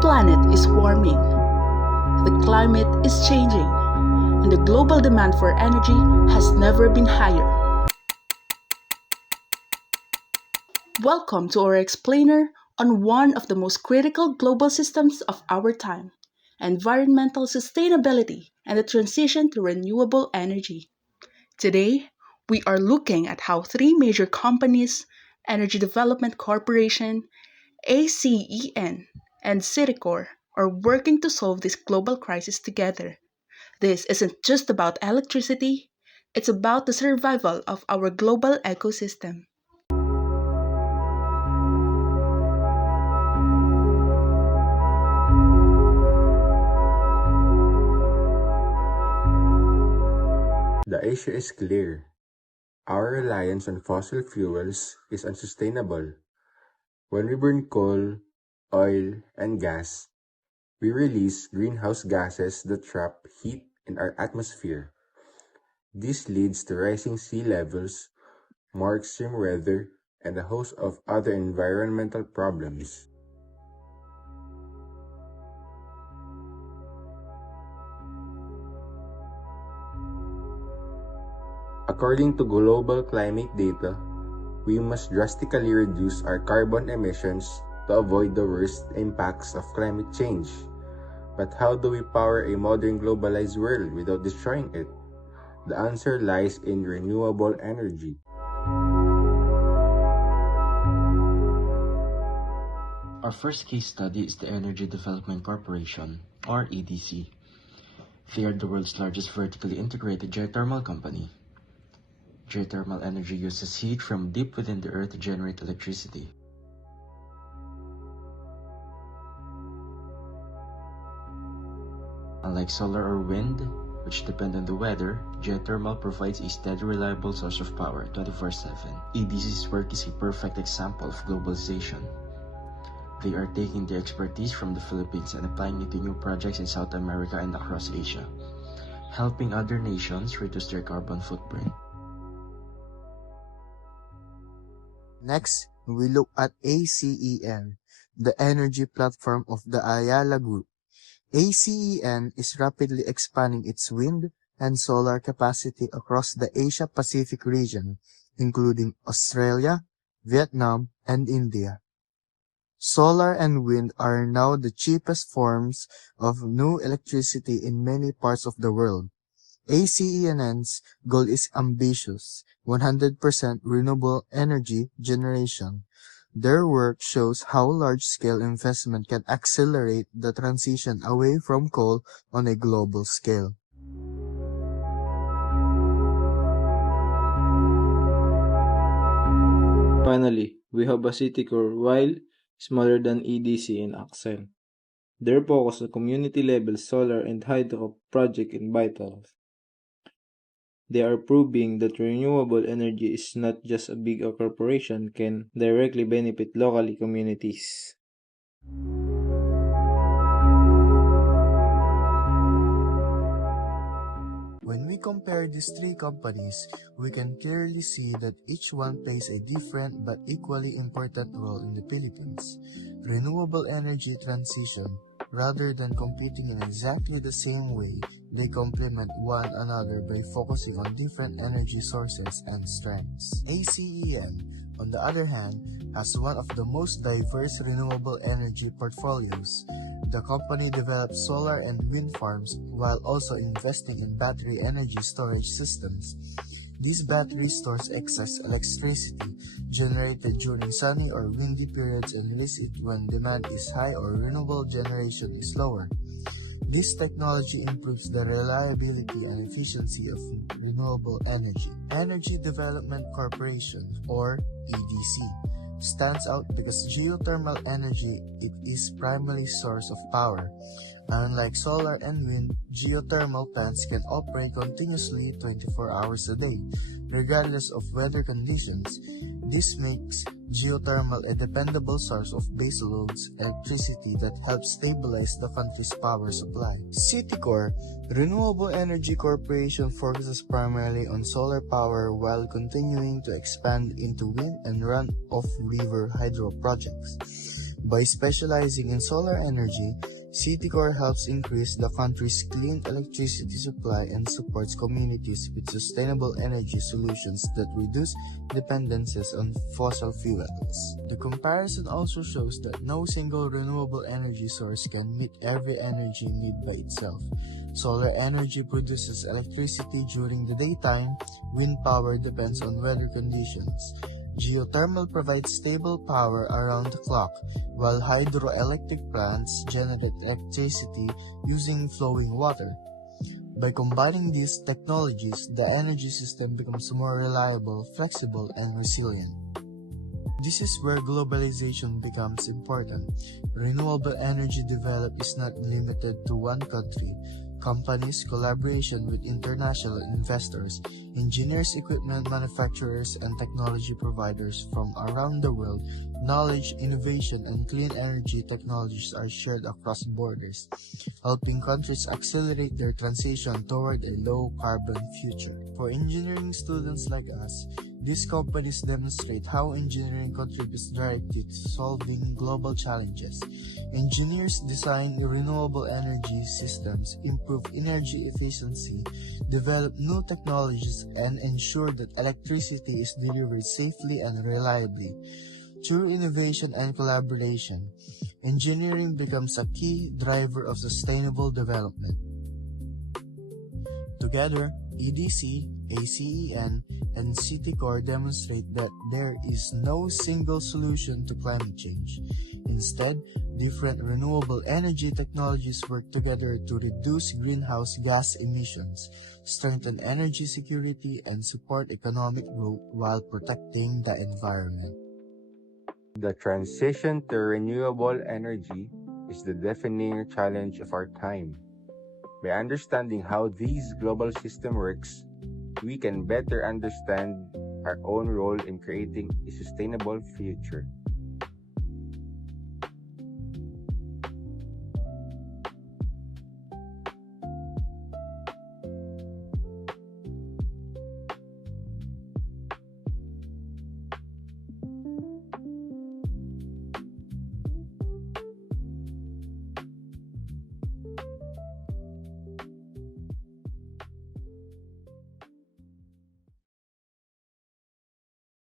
planet is warming, the climate is changing, and the global demand for energy has never been higher. Welcome to our explainer on one of the most critical global systems of our time, environmental sustainability and the transition to renewable energy. Today, we are looking at how three major companies, Energy Development Corporation, ACEN, and Citicorp, are working to solve this global crisis together. This isn't just about electricity, it's about the survival of our global ecosystem. The issue is clear. Our reliance on fossil fuels is unsustainable. When we burn coal, oil, and gas, we release greenhouse gases that trap heat in our atmosphere. This leads to rising sea levels, more extreme weather, and a host of other environmental problems. According to global climate data, we must drastically reduce our carbon emissions to avoid the worst impacts of climate change. But how do we power a modern globalized world without destroying it? The answer lies in renewable energy. Our first case study is the Energy Development Corporation, or EDC. They are the world's largest vertically integrated geothermal company. Geothermal energy uses heat from deep within the earth to generate electricity. Unlike solar or wind, which depend on the weather, geothermal provides a steady, reliable source of power 24/7. EDC's work is a perfect example of globalization. They are taking their expertise from the Philippines and applying it to new projects in South America and across Asia, helping other nations reduce their carbon footprint. Next, we look at ACEN, the energy platform of the Ayala Group. ACEN is rapidly expanding its wind and solar capacity across the Asia-Pacific region, including Australia, Vietnam, and India. Solar and wind are now the cheapest forms of new electricity in many parts of the world. ACEN's goal is ambitious, 100% renewable energy generation. Their work shows how large-scale investment can accelerate the transition away from coal on a global scale. Finally, we have a Citicorp, while smaller than EDC and Axel. Their focus on community-level solar and hydro projects is vital. They are proving that renewable energy is not just a big corporation can directly benefit local communities. When we compare these three companies, we can clearly see that each one plays a different but equally important role in the Philippines. Renewable energy transition, rather than competing in exactly the same way, they complement one another by focusing on different energy sources and strengths. ACEN, on the other hand, has one of the most diverse renewable energy portfolios. The company develops solar and wind farms while also investing in battery energy storage systems. These batteries store excess electricity generated during sunny or windy periods and release it when demand is high or renewable generation is lower. This technology improves the reliability and efficiency of renewable energy. Energy Development Corporation, or EDC, stands out because geothermal energy it is primary source of power. Unlike solar and wind, geothermal plants can operate continuously 24 hours a day, regardless of weather conditions. This makes geothermal a dependable source of baseload electricity that helps stabilize the country's power supply. Citicorp, Renewable Energy Corporation, focuses primarily on solar power while continuing to expand into wind and run-off river hydro projects. By specializing in solar energy, Citycore helps increase the country's clean electricity supply and supports communities with sustainable energy solutions that reduce dependencies on fossil fuels. The comparison also shows that no single renewable energy source can meet every energy need by itself. Solar energy produces electricity during the daytime, wind power depends on weather conditions. Geothermal provides stable power around the clock, while hydroelectric plants generate electricity using flowing water. By combining these technologies, the energy system becomes more reliable, flexible, and resilient. This is where globalization becomes important. Renewable energy development is not limited to one country. Companies, collaboration with international investors, engineers, equipment manufacturers, and technology providers from around the world, knowledge, innovation, and clean energy technologies are shared across borders, helping countries accelerate their transition toward a low-carbon future. For engineering students like us, these companies demonstrate how engineering contributes directly to solving global challenges. Engineers design renewable energy systems, improve energy efficiency, develop new technologies, and ensure that electricity is delivered safely and reliably. Through innovation and collaboration, engineering becomes a key driver of sustainable development. Together, EDC, ACEN, and Citycore demonstrate that there is no single solution to climate change. Instead, different renewable energy technologies work together to reduce greenhouse gas emissions, strengthen energy security, and support economic growth while protecting the environment. The transition to renewable energy is the defining challenge of our time. By understanding how this global system works, we can better understand our own role in creating a sustainable future.